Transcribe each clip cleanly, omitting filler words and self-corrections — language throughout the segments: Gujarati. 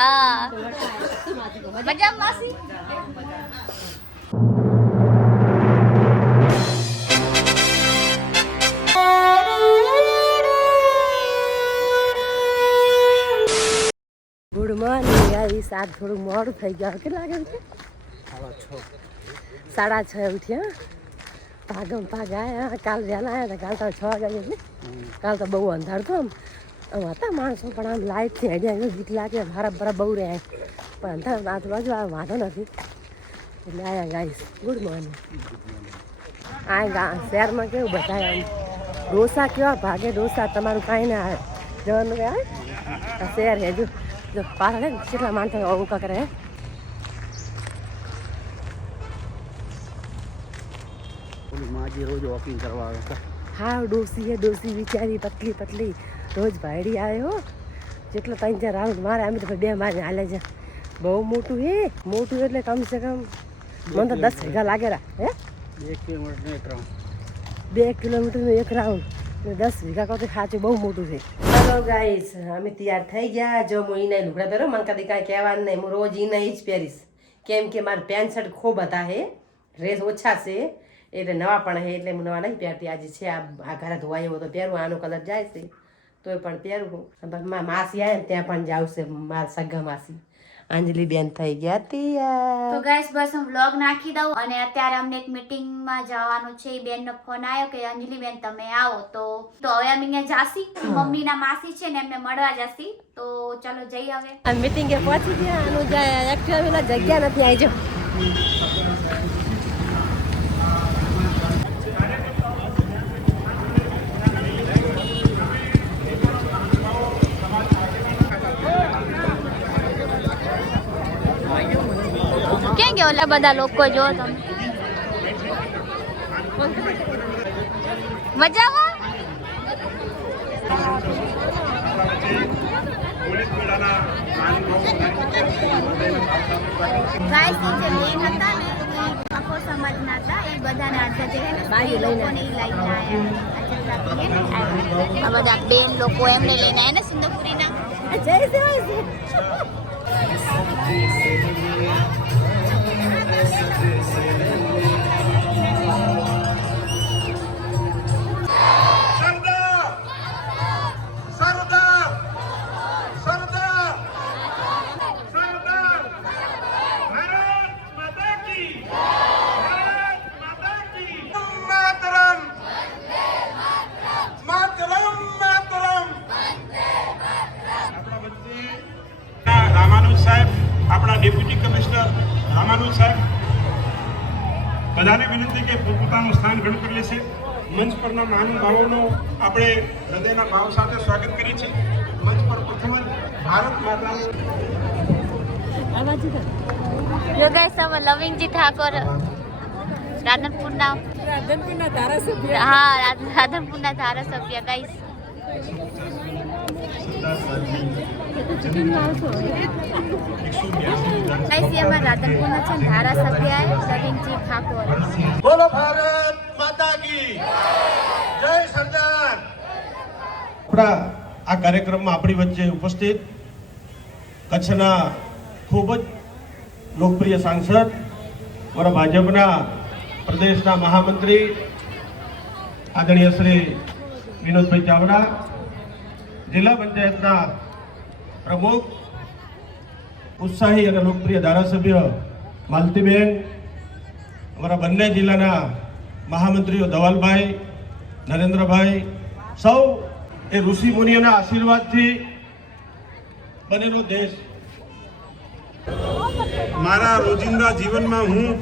હા મજા માસી ગુડ મોર્નિંગ ગાઈસ આજ થોડું મોડું થઈ ગયું કેટલા લાગે છે 6:30 ઉઠ્યા ભાગમ ભાગ આવ્યા કાલ વહેલા આવ્યા હતા કાલ તો 6 વાગે એટલે કાલ તો બહુ અંધાર તો આમ હતા માણસો પણ આમ લાઇટથી હેડ્યા ગીત લાગે મારા બરા બહુ રહ્યા પણ અંધાર આજુબાજુ આ વાંધો નથી એટલે આવ્યા ગાઈસ ગુડ મોર્નિંગ આ શહેરમાં કેવું બધા આમ ડોસા કેવા ભાગે ડોસા તમારું કાંઈ ના આવે જવાનું આવે શહેર હેજુ જો પાછળ ને કેટલા માણસો અવકા કરે માજી રોજ વોકિંગ કરવા આવે હા ડોસી વિચારી પતલી પતલી રોજ ભાઈડી આવે હો જેટલો 3-4 રાઉન્ડ મારે અમે તો 2 મારે હાલે છે બહુ મોટું એટલે કમસે કમ મને તો 10 વીઘા લાગેલા હે 2 કિલોમીટરનું એક રાઉન્ડ 2 કિલોમીટરનું એક રાઉન્ડ 10 વીઘા કહો તો સાચું બહુ મોટું છે હેલો ગાઈસ અમે તૈયાર થઈ ગયા જો હું ઈને લુગડા પહેરો મને કદી કાંઈ કહેવાનું નહીં હું રોજ ઈને જ પહેરીશ કેમ કે મારે પેન્ટ શર્ટ ખૂબ હતા હે ડ્રેસ ઓછા છે એટલે નવા પણ હે એટલે હું નવા નહીં પહેરતી આજે છે આ ઘરે ધોવાય એવો તો પહેરું આનો કલર જાય છે તોય પણ પહેરું મારા માસી આવે ને ત્યાં પણ જાવ છે મારા સગા માસી અંજલિ બેન થઈ ગયા તૈયાર તો ગાઈસ બસ હું વ્લોગ નાખી દઉં અને અત્યારે અમને એક મીટિંગમાં જવાનું છે એ બેનનો ફોન આવ્યો કે અંજલિ બેન તમે આવો તો હવે અમે અહીંયા જાસી મમ્મીના માસી છે ને એમને મળવા જાસી તો ચલો જઈ હવે આ મીટિંગે પહોંચી ગયા આનું જાય એક્ટિવા જગ્યા નથી આવી જો ક્યાં ગયા ઓલા બધા લોકો જો તમે મજામાં ગાઈસ જે બેન હતા ને આખો સમાજના હતા એ બધાને આજે જે લોકોને લઈને આવ્યા આ બધા બેન લોકો એમને લઈને આવ્યા ને સિંધુપુરીના જય શિવાજી આપણા ડેપ્યુટી કમિશનર રામાનુજ સાહેબ બધાને વિનંતી કે પોતાનું સ્થાન ગ્રહણ કરી લેશે મંચ પરના મહાનુભાવોનો આપણે હૃદયના ભાવ સાથે સ્વાગત કરીએ છીએ મંચ પર પ્રથમ ભારત માતાનું જો ગાઈસ અમે લવિંગજી ઠાકોર રાધનપુરના ધારાસભ્ય હા રાધનપુરના ધારાસભ્ય ગાઈસ રાધનપુરના છે ધારાસભ્ય લવિંગજી ઠાકોર બોલો ભારત માતા કી જય સરદાર આપણા આ કાર્યક્રમમાં આપણી વચ્ચે ઉપસ્થિત કચ્છના ખૂબ જ લોકપ્રિય સાંસદ મારા ભાજપના પ્રદેશના મહામંત્રી આદરણીય શ્રી વિનોદભાઈ ચાવડા જિલ્લા પંચાયતના પ્રમુખ ઉત્સાહી અને લોકપ્રિય ધારાસભ્ય માલતીબેન અમારા બંને જિલ્લાના મહામંત્રીઓ ધવલભાઈ નરેન્દ્રભાઈ સૌ એ ઋષિ મુનિઓના આશીર્વાદથી બનેલો દેશ મારા રોજિંદા જીવનમાં હું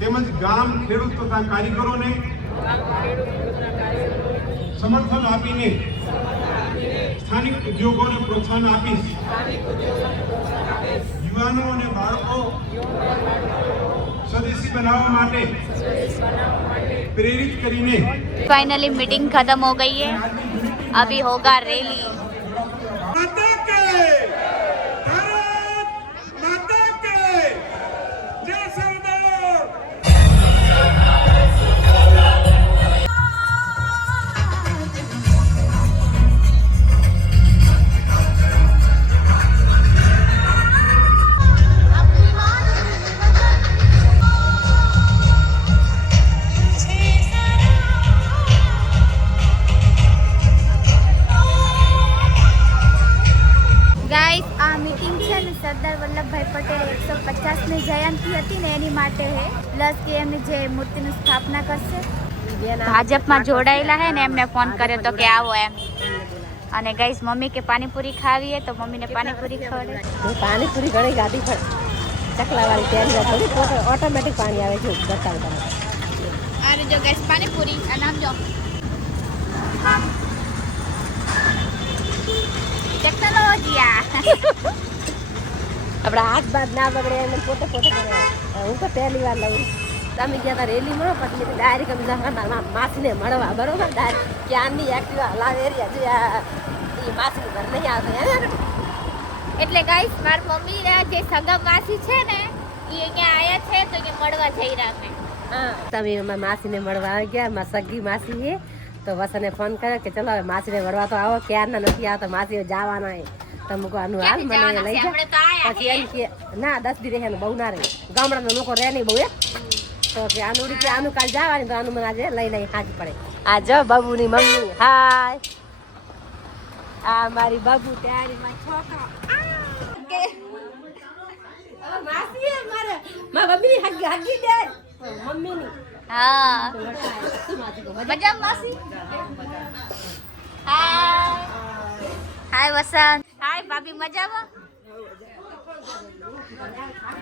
તેમજ ગામ ખેડૂત તથા કારીગરોને સમર્થન આપીને સ્થાનિક ઉદ્યોગોને પ્રોત્સાહન આપીશ યુવાનો અને બાળકો સ્વદેશી બનાવવા માટે प्रेरित કરીને फाइनली मीटिंग खत्म हो गई है अभी होगा रैली माता के भारत माता के जय सरदार 50મી જયંતિ હતી ને એની માટે છે, પ્લસ કે એમની જે મૂર્તિની સ્થાપના કરશે ભાજપમાં જોડાયેલા હે ને એમને ફોન કર્યો તો કે આવો એમ. અને ગાઈસ મમ્મી કે પાણીપુરી ખાવી હે તો મમ્મીને પાણીપુરી ખવડાવી. હું પાણીપુરી ઘણી ગાધી પણ ચકલાવાળી તેની થોડી ઓટોમેટિક પાણી આવે છે બતાવું તમે. અરે જો ગાઈસ પાણીપુરી આ નામ જો ટેકનોલોજી આપણા હાથ બાદ ના બગડે એને પોતે કરે. હું તો પહેલી વાર લઉં. તમે ગયા હતા રેલીમાં પછી ડાયરેક્ટ અમે જવાના માસીને મળવા બરોબર. ડાયરેક્ટ ક્યાંની એક્ટિવા હલાવે એરિયા જે માસીનું ઘર નહીં આવતું. એટલે ગાઈસ માર મમ્મી ના જે સગા માસી છે ને એ અહીંયા આયા છે તો કે મળવા જઈ રહ્યા અમે. હા તમે અમારા માસીને મળવા આવી ગયા. મારા સગી માસી છે તો વસને ફોન કર્યો કે ચલો હવે માસીને મળવા તો આવો. ક્યારના નથી આવતા માસી જવાના હે. તમે આનું હાલ મને લઈ જાઓ. પછી એમ કે ના 10 દી રહે બહુ ના રહે. ગામડાના લોકો રહે નહીં બહુ તો કે આનું કે આનું કાલ જવાની તો આનું મને આજે લઈ લઈ હાજી પડે. આ જો બાબુની મમ્મી હાય. આ મારી બાબુ તારી માં છોકરો માસી હે મારે મારા મમ્મી હગી દે મમ્મીની. હા મજા માસી. હાય હાય વસંત. હાય ભાભી મજામાં.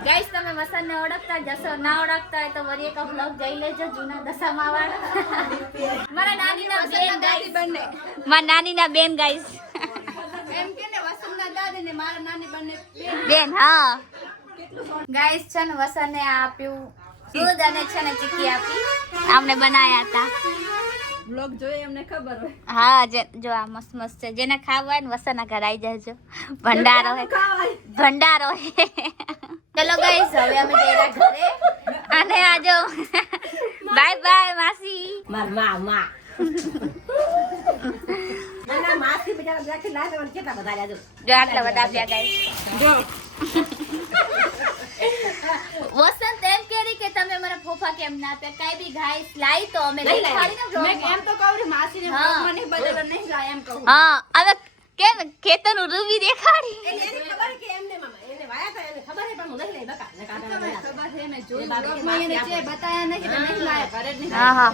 ગાઈસ તમે વસંતને ઓળખતા જશો, ના ઓળખતા હોય તો વળી એક વ્લોગ જોઈ લેજો જૂના દશામાં વાળા. મારા નાનીના બેન ગાઈસ બંને. મારા નાનીના બેન ગાઈસ. એમ કે ને વસંતના દાદી ને મારા નાની બંને બેન. હા ગાઈસ છે ને વસંતને આપ્યું દૂધ અને છે ને ચીકી આપી. આમને બનાયા હતા. બ્લોગ જોઈએ એમને ખબર હોય. હા જો આ મસ્ત મસ્ત છે. જેને ખાવા હોય ને વસના ઘર આવી જજો. ભંડારો હે ભંડારો હે. ચલો ગાઈસ હવે અમે જઈ રહ્યા ઘરે. અને આજો બાય બાય માસી. માર માં ના માસી બિચારા રાખી લાય તો કેટલા બધા જાજો. જો આટલા બધા આપ્યા ગાઈસ. જો વસંત એમ કહી કે તમે મારા ફોફા કેમ ના આપ્યા. કઈ બી ગાઈસ લાઈ તો અમે લઈ ખાડી ને મેં એમ તો કહું છું માસીને બ્લોગમાં નહીં બદલો નહીં લાય એમ કહું. હા હવે કેમ ખેતરનું રૂબી દેખાડી. એને ખબર કે એમને મામા એને વાયા તો એને ખબર હે પણ હું નહીં લઈ બકા ને કાઢા ખબર છે મેં જોયું બ્લોગમાં એને જે બતાયા નહીં એટલે નહીં લાયા ઘરે જ નહીં. હા હા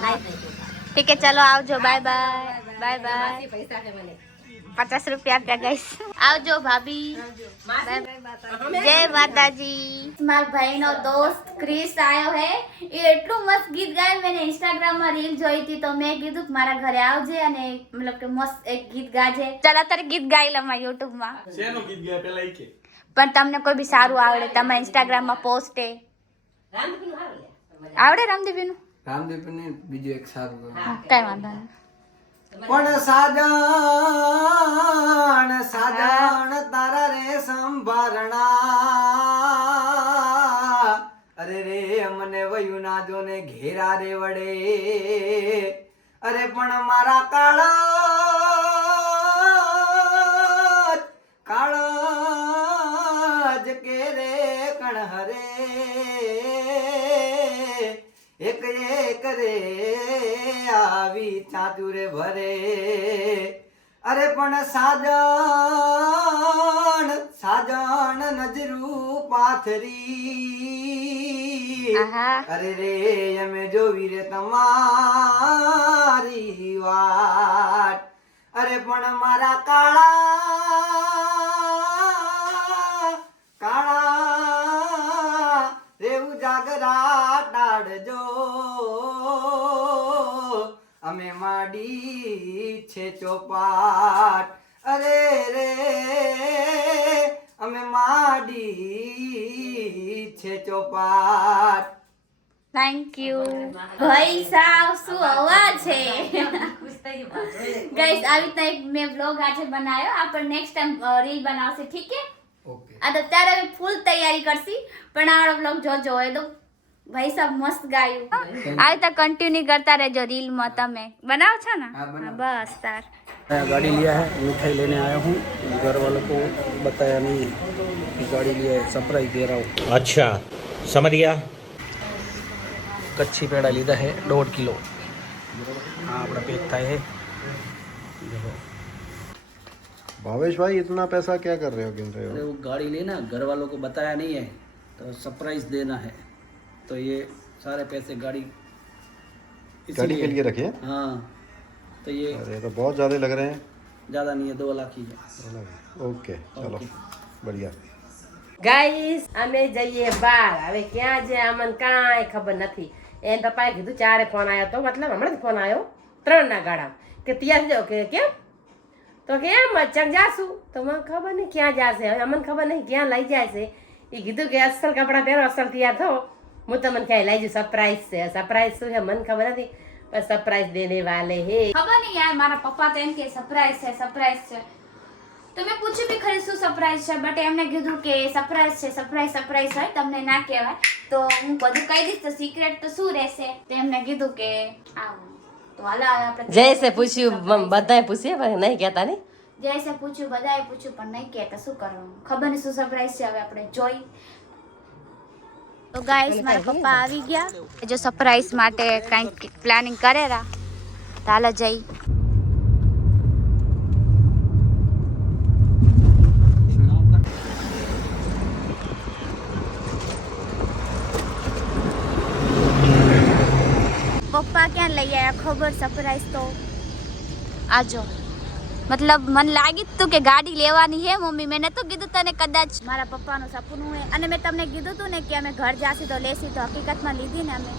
ઠીક છે ચલો આવજો. Bye bye bye bye. પૈસા કે મને 50 રૂપિયા આપ્યા ગાઈસ. આવજો ભાભી. જય માતાજી. મારા ભાઈનો દોસ્ત ક્રિસ આયો હે. એ એટલું મસ્ત ગીત ગાય. મેં ઇન્સ્ટાગ્રામ માં રીલ જોઈ હતી તો મેં કીધું કે મારા ઘરે આવજે અને મતલબ કે મસ્ત એક ગીત ગાજે. ચાલ અત્યારે ગીત ગાઈ લઉં યુટ્યુબ માં. શેનું ગીત ગાય પેલા ઈ કે પણ તમને કોઈ બી સારું આવડે તમારા ઇન્સ્ટાગ્રામ માં પોસ્ટ એ રામદીપનું હારું લે આવડે રામદેવીનું. રામદેવને બીજું એક સારું કઈ વાંધો નહીં. પણ સાજણ સાજણ તારા રે સંભારણા અરે રે મને વયું ના જો ને ઘેરા રે વડે અરે પણ મારા કાળા જ કે રે કણ હરે એક એક રે આવી ચાતુરે ભરે અરે પણ સાજણ સાજણ નજરું પાથરી અરે રે અમે જોવી રે તમારી વાટ અરે પણ મારા કાળા રેવું જાગરા ટાળજો અમે માડી છે ચોપાટ અરે રે અમે માડી છે ચોપાટ. થેન્ક યુ ભાઈ સાવ શું અવાજ છે. ગાઈસ આવી રીતના એક મેં વ્લોગ આજે બનાવ્યો. આપણે નેક્સ્ટ ટાઈમ રીલ બનાવશે ઠીક છે. ઓકે આ તો ત્યારે અમે ફૂલ તૈયારી કરશી પણ આ વ્લોગ જોજો હોય તો ભાઈ સાહેબ મસ્ત ગાયું. આવી તો કન્ટિન્યુ કરતા રહેજો રીલ માં. તમે બનાવો છો ને? બસ તાર गाड़ी लिया है, मिठाई लेने आया हूँ. घर वालों को बताया नहीं कि गाड़ी लिया है, सरप्राइज दे रहा हूँ. अच्छा समझ गया. कच्ची पेड़ा लीधा है 1.5 किलो. हाँ अपना पैक था है. देखो भावेश भाई इतना पैसा क्या कर रहे हो गिन रहे अरे हो? वो गाड़ी लेना घर वालों को बताया नहीं है तो सरप्राइज देना है, तो ये सारे पैसे गाड़ी के लिए रखे हैं? हाँ, तो ये अरे तो बहुत ज़्यादा लग रहे हैं। ज़्यादा नहीं है, 2 लाख ही है। ओके चलो बढ़िया। ગાઈસ અમે જઈએ બહાર. હવે ક્યાં છે અમને કાંઈ ખબર નથી. એને પપ્પાએ કીધું 4 ફોન આવ્યો તો, મતલબ હમણાં જ ફોન આવ્યો 3 ના ગાડા કે તૈયાર જાઓ કે કેમ, તો કેમ ચક જાશું, તો મને ખબર નહીં ક્યાં જશે. હવે અમને ખબર નહીં ક્યાં લઈ જાય છે. એ કીધું કે અસલ કપડાં પહેરો, અસલ તૈયાર થો, હું તમને ક્યાંય લઈ જાઉં. સરપ્રાઈઝ છે. સરપ્રાઈઝ શું છે મને ખબર નથી, પણ સરપ્રાઈઝ દેને વાલે હે. ખબર નહીં યાર, મારા પપ્પા તો એમ કે સરપ્રાઈઝ છે, સરપ્રાઈઝ છે. તો મેં પૂછ્યું બી ખરી શું સરપ્રાઈઝ છે, બટ એમને કીધું કે સરપ્રાઈઝ છે, સરપ્રાઈઝ હોય, તમને ના કહેવાય. તો હું બધું કહી દઈશ તો સિક્રેટ તો શું રહેશે. તો એમને કીધું કે આવું. તો હાલો હવે આપણે જયસે પૂછ્યું, બધાએ પૂછ્યું પણ નહીં કહેતા નહીં. જયસે પૂછ્યું, બધાએ પૂછ્યું પણ નહીં કહેતા, શું કરવાનું, ખબર નહીં શું સરપ્રાઈઝ છે. હવે આપણે જોઈ. તો ગાઈસ મારા પપ્પા આવી ગયા, જો સરપ્રાઈઝ માટે કંઈક પ્લાનિંગ કરેલા. તો હાલો જઈ. પપ્પા ક્યાં લઈ આવ્યા ખબર સરપ્રાઈઝ તો આજો. મતલબ મને લાગી તું કે ગાડી લેવાની હે મમ્મી. મેં નતું કીધું તને કદાચ મારા પપ્પાનું સપનું હે, અને મેં તમને કીધું તું ને કે અમે ઘર જાસી તો લેસી, તો હકીકતમાં લીધી ને અમે.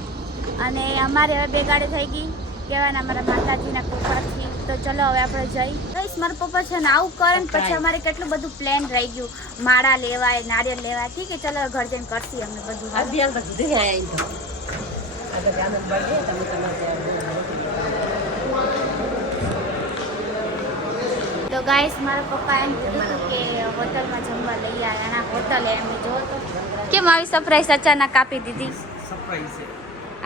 અને અમારે હવે 2 ગાડી થઈ ગઈ કહેવાય ને અમારા માતાજીના કૃપાથી. તો ચલો હવે આપણે જઈ. ગઈશ મારા પપ્પા છે ને આવું કરે ને પછી અમારે કેટલું બધું પ્લાન રહી ગયું, માળા લેવાય, નારિયેળ લેવાય. ઠીક છે ચલો ઘર જઈને કરશી અમે બધું. અભિયાન પર દીધી આયા અગર આનંદ બળે તમે તમારે. તો ગાઈસ મારા પપ્પા એમ કીધું હતું કે હોટલમાં જમવા લઈ આવ્યા. ના હોટલ એમ જો તો કેમ આવી સરપ્રાઈઝ અચાનક આપી દીધી. સરપ્રાઈઝ છે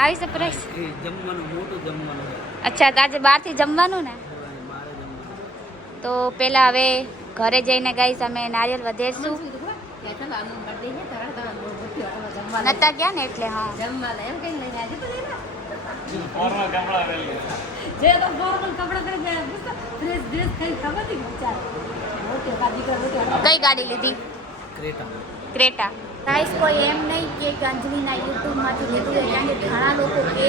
આવી સરપ્રાઈઝ. એ જમવાનું, મોટું જમવાનું છે. અચ્છા, તો આજે બહારથી જમવાનું ને. મારે જમવાનું. તો પેલા હવે ઘરે જઈને ગાઈસ અમે નારિયેળ વધેરશું. નતા ગયા ને એટલે. હા જે તો ફોર્મલ કપડા પહેરે ડ્રેસ ડ્રેસ કઈ ખબર નહીં બિચારા મોટે દીકરા. કઈ ગાડી લીધી? ક્રેટા. ક્રેટા. ગાઈસ કોઈ એમ નહીં કે અંજલિના યુટ્યુબમાંથી લીધું છે, કારણ કે ઘણા લોકો કહે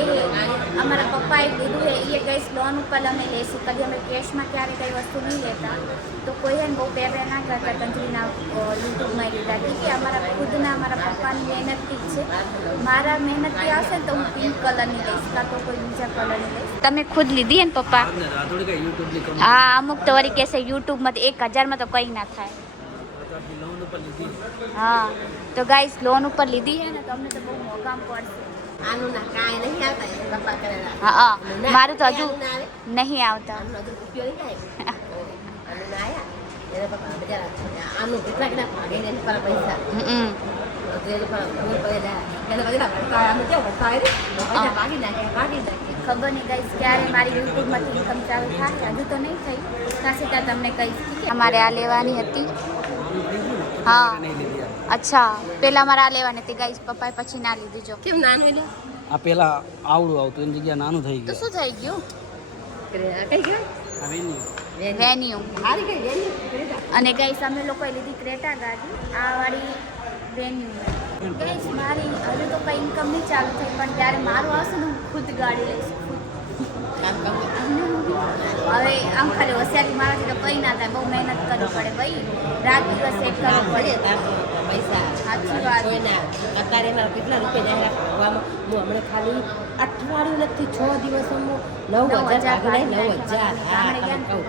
અમારા પપ્પાએ લીધું છે એ ગાઈસ લોન ઉપર અમે લેશું, કદી અમે કેશમાં ક્યારે કઈ વસ્તુ નહીં લેતા. તો કોઈ એને બહુ પહેરે ના કરતા અંજલિના યુટ્યુબમાં લીધા. ઠીક છે, અમારા ખુદના અમારા પપ્પાની મહેનતથી જ છે. મારા મહેનતથી આવશે ને તો હું પિંક કલરની લઈશ, કાં તો કોઈ બીજા કલરની લઈશ. તમે ખુદ લીધી ને પપ્પા? હા, અમુક તો વળી કહેશે યુટ્યુબમાંથી 1000માં તો કંઈ ના થાય. હા, તો ગાઈસ લોન ઉપર લીધી છે ને તો અમને તો બહુ મોંઘા પડશે. આનું ના કાંઈ નહીં આવતા એ પપ્પા કરેલા. હા, મારું તો હજુ નહીં આવતા. આનું હજુ રૂપિયો નહીં આવ્યો. આનું ના આયા એને પપ્પા બજાર આનું કેટલા કેટલા ભાગે ને પર પૈસા ખબર નહીં ગાઈસ ક્યારે મારી યુટ્યુબમાંથી ઇન્કમ ચાલુ થાય, હજુ તો નહીં થઈ. કાશી ત્યાં તમને કહીશ. અમારે આ લેવાની હતી. હા અચ્છા, પેલા મારે આ લેવાની હતી ગાઈસ, પપ્પાએ પછી ના લીધી. જો કેમ નાનું એટલે આ પેલા આવડું આવતું એની જગ્યાએ નાનું થઈ તો ગયું. શું થઈ ગયું? કઈ ગયું વેન્યુ. હારી ગઈ વેન્યુ. અને ગાઈસ અમે લોકોએ લીધી ક્રેટા ગાડી, આ વાળી વેન્યુ. ગાઈસ મારી હજુ તો કઈ ઇન્કમ નહીં ચાલુ થઈ, પણ ત્યારે મારું આવશે ને હું ખુદ ગાડી લઈશ. હવે આમ ખાલી હોશિયારી મારાથી તો કંઈ ના થાય, બહુ મહેનત કરવી પડે ભાઈ, રાત દિવસ એક કરવું પડે. પૈસા સાચી વાત. અત્યારે મારા કેટલા રૂપિયા જાય રાખવામાં. હું હમણાં ખાલી અઠવાડિયું નથી 6 દિવસોમાં 9000 ભાગી 9000.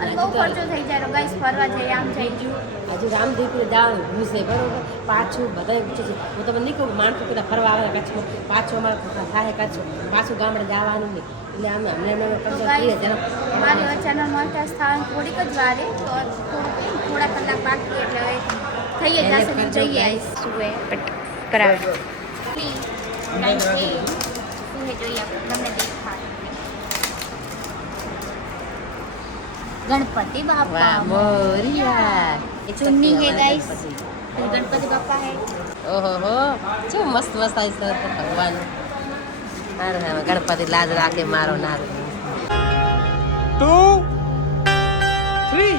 અને બહુ ખર્ચો થઈ જાય. ગાઈસ ફરવા જઈએ, આમ થઈ ગયું. હજુ રામદેવપુર જવાનું ભૂસે બરોબર. પાછું બધા પૂછે છે, હું તમને નહીં કહું માણસો પેલા ફરવા આવે કચ્છમાં, પાછું અમારે થાય કચ્છ, પાછું ગામડે જવાનું નહીં. એટલે અમે તો ગાઈસ મારી અચાનક મોટા સ્થાન થોડીક જ વારે, તો થોડા કલાક બાકી એટલે હવે થઈ જ જશે. જઈએ સુવે કરાવે શું જોઈએ તમને દેખાય. ગણપતિ બાપા મોરિયા ચુન્ની હે ગાઈસ, ગણપતિ બાપા હે. ઓહો હો શું મસ્ત મસ્ત આવી સર ભગવાન. ગણપતિ લાજ રાખે મારો નાર. 2 3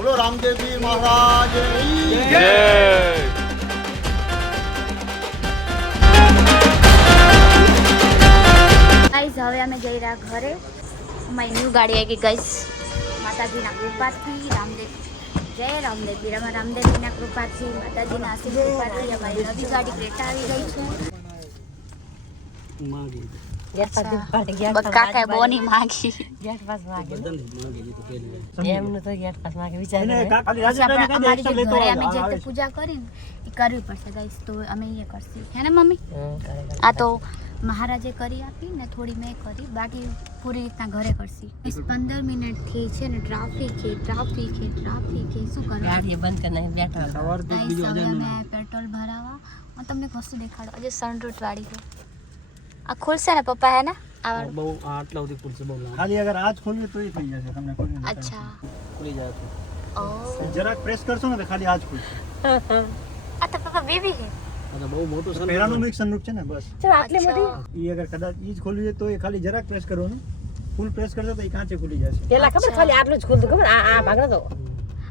બોલો રામદેવજી મહારાજ ગાઈઝ હવે અમે જઈ રહ્યા ઘરે. અમારી ન્યૂ ગાડી આવી ગઈ ગાઈઝ. માતાજીના કૃપાથી જય રામદેવ બીરામાં રામદેવજીના કૃપાથી માતાજીના આશીર્વાદ કૃપાથી અમારી નવી ગાડી ક્રેટા આવી ગઈ છે. કાકા બોની માંગી ગેટ પાસ માંગે बदन એમનું તો ગેટ પાસ માંગે વિચાર કરે. અમારી જે ઘરે અમે જે રીતે પૂજા કરીને એ કરવી પડશે ગાઈસ, તો અમે એ કરશું હે ને મમ્મી. આ તો મહારાજે કરી આપી ને થોડી મેં કરી, બાકી પૂરી રીતના ઘરે કરશી. 15 મિનિટથી છે ને ટ્રાફિક શું કરવું. ગાડી બંધ કરીને બેઠા ગાઈસ હવે અમે પેટ્રોલ ભરાવા. હું તમને એક વસ્તુ દેખાડો. આજે સનરૂટ વાળી છે. આ ખુલશે ને પપ્પા હે ને આ વાળું? બહુ આટલા સુધી ખુલશે બહુ લાંબુ. ખાલી અગર આજ ખોલીએ તો એ થઈ જશે તમને ખોલીને અચ્છા ખુલી જાય તો ઓ જરાક પ્રેસ કરશો ને તો ખાલી આજ ખુલશે આ તો પપ્પા બેબી છે. આ તો બહુ મોટું છે. પહેલાનું મિક્સ સનરૂફ છે ને બસ ચલો આટલી મોટી એ અગર કદાચ ઈ જ ખોલીએ તો એ ખાલી જરાક પ્રેસ કરવાનું, ફૂલ પ્રેસ કરશો તો એ કાંચે ખુલી જશે. પેલા ખબર ખાલી આટલું જ ખુલતું ખબર આ ભાગનો તો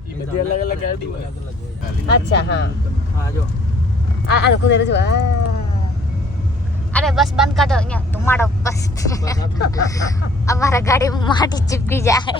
એ બધી અલગ અલગ ગાડી હોય. અચ્છા હા હા જો આ ખુલે તો જો અરે બસ બંધ કર દો અહીંયા ધુમાડો બસ. અમારા ગાડીમાં માટી ચીપકી જાય.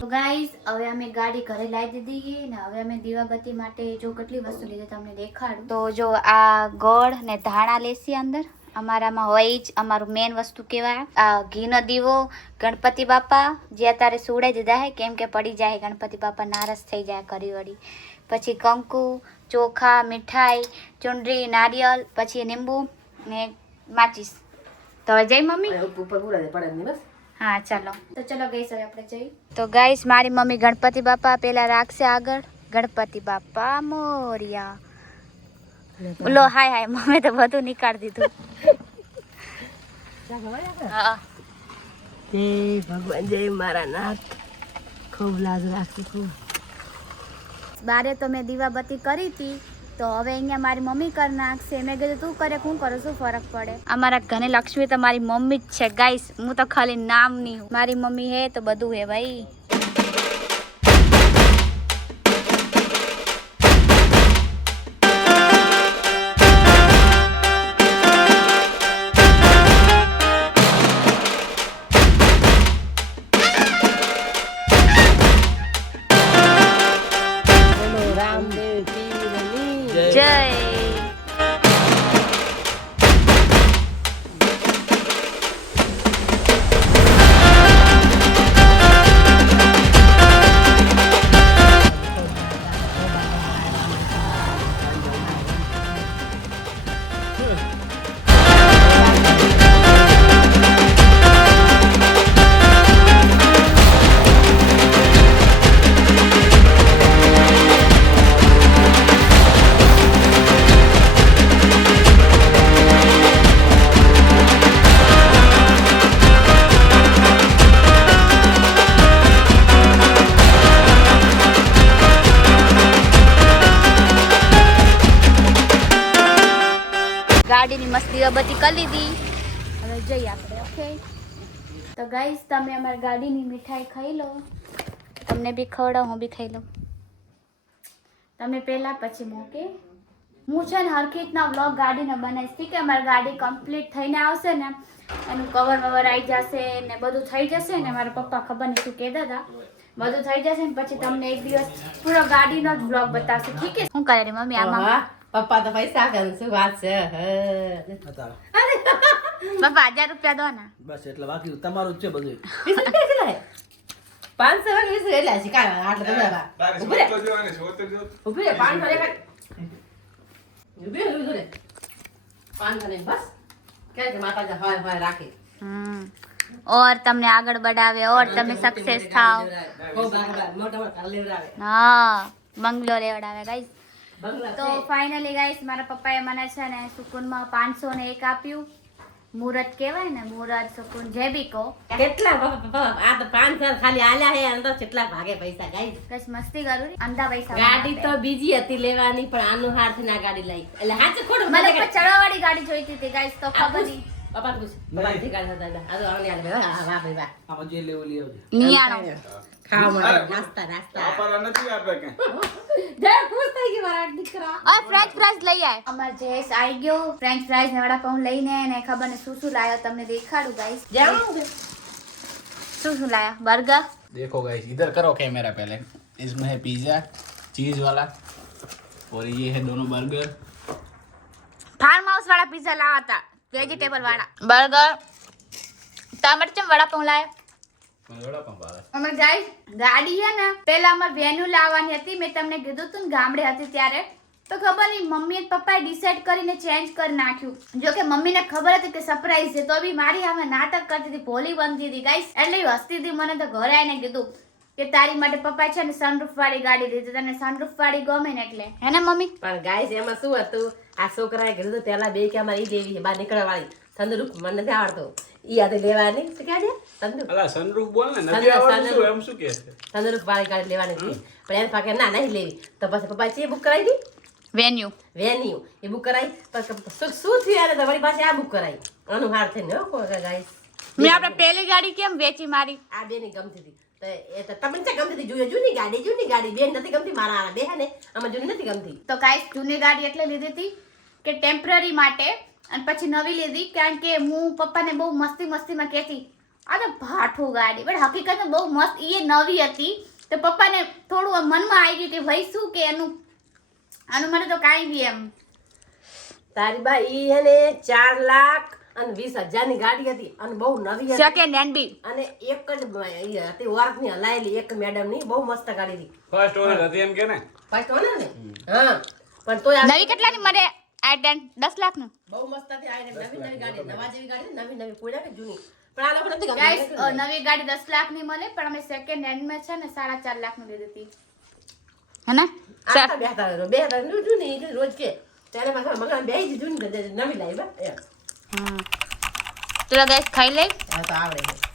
તો ગાઈઝ હવે અમે ગાડી ઘરે લાવી દીધી ને હવે અમે દીવાબત્તી માટે જો કેટલી વસ્તુ લીધી તમને દેખાડું. તો જો આ ગોળ ને ધાણા લેસી અંદર અમારામાં હોય જ. અમારું મેન વસ્તુ કહેવાય આ ઘીનો દીવો, ગણપતિ બાપા જે અત્યારે સુડાઈ દીધા હે કેમ કે પડી જાય ગણપતિ બાપા નારાજ થઈ જાય કરી વળી. પછી કંકુ, ચોખા, મીઠાઈ, ચુંદડી, નારિયેલ, પછી લીંબુ ને માચીસ. તો હવે જઈ મમ્મી. ઉપર પૂરા પડે નહીં બસ. હા ચાલો તો ચલો ગઈશ હવે આપણે જઈ. તો ગાઈસ મારી મમ્મી ગણપતિ બાપા પેલા રાખશે આગળ. ગણપતિ બાપા મોરિયા. લો હાય હાય મમ્મી તો બધું નીકાળી દીધું. હા જય ભગવાન જય મારા નાથ. ખૂબ લાજ રાખી ખૂબ. બારે તો મેં દીવાબત્તી કરી હતી તો હવે અહીંયા મારી મમ્મી કરી નાખશે. મેં કીધું તું કરે હું કરું શું ફરક પડે. અમારા ઘરે લક્ષ્મી તો મારી મમ્મી જ છે ગાઈસ. હું તો ખાલી નામની હું. મારી મમ્મી હે તો બધું હે ભાઈ. રામદેવ પીરની જય ગાડીની મસ્ત દીવાબત્તી કરી લીધી. હવે જઈએ આપણે. ઓકે તો ગાઈસ તમે અમારી ગાડીની મીઠાઈ ખાઈ લો. તમને બી ખવડાવ, હું બી ખાઈ લઉં. તમે પહેલા પછી મૂકે હું છે ને હરખી રીતના વ્લોગ ગાડીનો બનાવીશ. ઠીક છે અમારી ગાડી કમ્પ્લીટ થઈને આવશે ને એનું કવર વવર આવી જશે ને બધું થઈ જશે ને મારા પપ્પા ખબર નહીં શું કહેતા હતા બધું થઈ જશે ને પછી તમને એક દિવસ પૂરો ગાડીનો જ વ્લોગ બતાવશે. ઠીક છે શું કરે રે મમ્મી આમાં? પપ્પા તો પૈસા કરે શું વાત છે. હતા પપ્પા 1000 રૂપિયા દો ને. બસ એટલે બાકી તમારું જ છે બધું. 500 20 એટલે છે કાંઈ આટલા બધા ઉભરે ઉભરે 500 લેખા ઉભરે 500 નહીં બસ કે માતા હોય હોય રાખે. ઓર તમને આગળ બઢાવે ઓર તમે સક્સેસ થાવ. મોટા મોટા લેવડાવે હા બંગલો લેવડાવે ગાઈસ. બંગલા તો ફાઇનલી ગાઈસ મારા પપ્પાએ મને છે ને સુકૂનમાં 501 આપ્યું. મુહૂર્ત કહેવાય ને મુહૂર્ત સુકૂન જે બી કહો. કેટલા આ તો 500 ખાલી આલ્યા હે અંદર કેટલા ભાગે પૈસા ગાઈસ. બસ મસ્તી કરું અંધા પૈસા. ગાડી તો બીજી હતી લેવાની પણ આનું હાથ ના ગાડી લાવી એટલે હાચે ખોટું મને ચડવાવાળી ગાડી જોઈતી હતી ગાઈસ તો ખબર નહીં પપ્પા પૂછ પપ્પા ઠીકાણે હતા આ તો આવલી આલે વાહ વાહ ભાઈ વાહ આમાં જે લેવું લઈ આવજો. નિયાણો ખાવા માટે નાસ્તા આપણા નથી આપે કે જય ખુશ થઈ ગઈ મારા દીકરા ઓય ફ્રેન્ચ ફ્રાઈઝ લઈ આય અમાર જેસ આવી ગયો ફ્રેન્ચ ફ્રાઈઝ ને વડાપાઉં લઈને ને ખબર ને શું લાયો તમને દેખાડું ગાઈસ જાવ શું લાયા બર્ગર देखो गाइस इधर करो कैमरा पहले इसमें है पिज्जा चीज वाला और ये है दोनों बर्गर ફાર્મ હાઉસ વાળા પિઝા લાવ્યા હતા વેજીટેબલ વાળા બર્ગર ટમાટર વડાપાઉં લાયા અમે ગાઈસ ગાડી છે ને પેલા અમાર વેન્યુ લાવવાની હતી મેં તમને કીધું તું ને ગામડે હતી ત્યારે તો ખબર નહીં મમ્મી અને પપ્પાએ ડિસાઈડ કરીને ચેન્જ કરી નાખ્યું જો કે મમ્મીને ખબર હતી કે સરપ્રાઈઝ છે તો બી મારી સામે નાટક કરતી હતી ભોલી બનતી હતી ગાઈસ એટલે એ હસતી હતી મને તો ઘરે આવીને કીધું કે તારી માટે પપ્પાએ છે ને સનરૂફ વાળી ગાડી લીધી તને સનરૂફ વાળી ગમે ને એટલે હે ને મમ્મી પણ ગાઈસ એમાં શું હતું આ છોકરાએ કીધું તો પેલા બે કે અમારી દેવી છે બહાર નીકળવા વાળી સંદરૂપ મને નથી આવડતો ઈ આતે લેવાની છે કે સંદરૂપ અલા સનરૂફ બોલ ને નથી આવડતું શું એમ શું કહે છે સંદરૂપ વાળી ગાડી લેવાની છે પણ એને પાકે ના નહીં લેવી તો પછી પપ્પાએ ચે બુક કરાવી હતી વેન્યુ વેન્યુ એ બુક કરાવી પછી શું થયું યાર તમારી પાસે આ બુક કરાવી આનું હાર થઈને હો ગાઈસ મેં આપણે પેલી ગાડી કેમ વેચી મારી આ બેની ગમતી હતી તો એ તો તમને છે ગમતી હતી જોઈએ જૂની ગાડી બેન નથી ગમતી મારા આ બે હે ને આમાં જૂની નથી ગમતી તો ગાઈસ જૂની ગાડી એટલે લીધી હતી કે ટેમ્પરરી માટે અને પછી નવી લીધી કારણ કે હું પપ્પાને બહુ મસ્તીમાં કહેતી આ તો ભાઠું ગાડી પણ હકીકતમાં બહુ મસ્ત એ નવી હતી તો પપ્પાને થોડું મનમાં આવી ગયું કે ભાઈ શું કે આનું મને તો કાંઈ બી એમ તારી બા ઈ હે ને 4,20,000 ની ગાડી હતી અને બહુ નવી હતી સેકન્ડ હેન્ડ બી અને એક જ હતી વર્ષની હલાયેલી એક મેડમ ની બહુ મસ્ત ગાડી હતી ફર્સ્ટ ઓનર હતી એમ કે ને ફર્સ્ટ ઓનર ને હા પણ તોય નવી કેટલાની મળે આ 10 લાખ નું બહુ મસ્ત હતી આ નવી ગાડી નવા જેવી ગાડી નવી કોઈ કે જૂની પણ આ લોકો નથી ગાઈસ ગમતી નવી ગાડી 10 લાખ ની મળે પણ અમે સેકન્ડ હેન્ડ માં છે ને 4.5 લાખ ની લીધી હતી હે ને આ બેહતા જૂની રોજ કે ત્યારે પાછા મગન બે જૂની નવી લાવી બા ચલો ગાઈસ ખાઈ લે આ તો આવડે છે